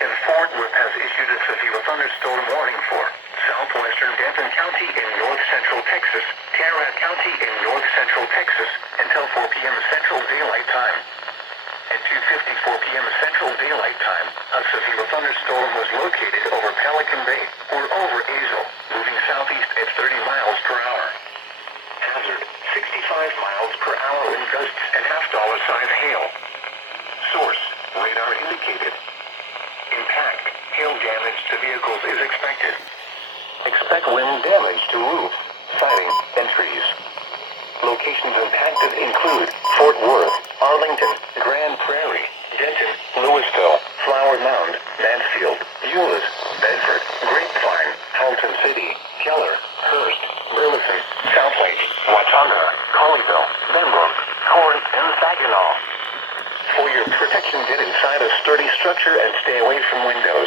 in Fort Worth has issued a severe thunderstorm warning for southwestern Denton County in north central Texas, Tarrant County in north central Texas, until 4 p.m. Central Daylight Time. At 2:54 p.m. Central Daylight Time, a severe thunderstorm was located over Pelican Bay, or over Azle, moving southeast at 30 miles per hour. Hazard, 65 miles per hour wind gusts and half-dollar-size hail. Source, radar indicated. Impact, hail damage to vehicles is expected. Expect wind damage to roofs, siding, and trees. Locations impacted include Fort Worth, Arlington, Grand Prairie, Denton, Louisville, Flower Mound, Mansfield, Euless, Bedford, Grapevine, Halton City, Keller, Hurst, Burleson, Southlake, Watauga, Colleyville, Benbrook, Corinth, and Saginaw. For your protection, get inside a sturdy structure and stay away from windows.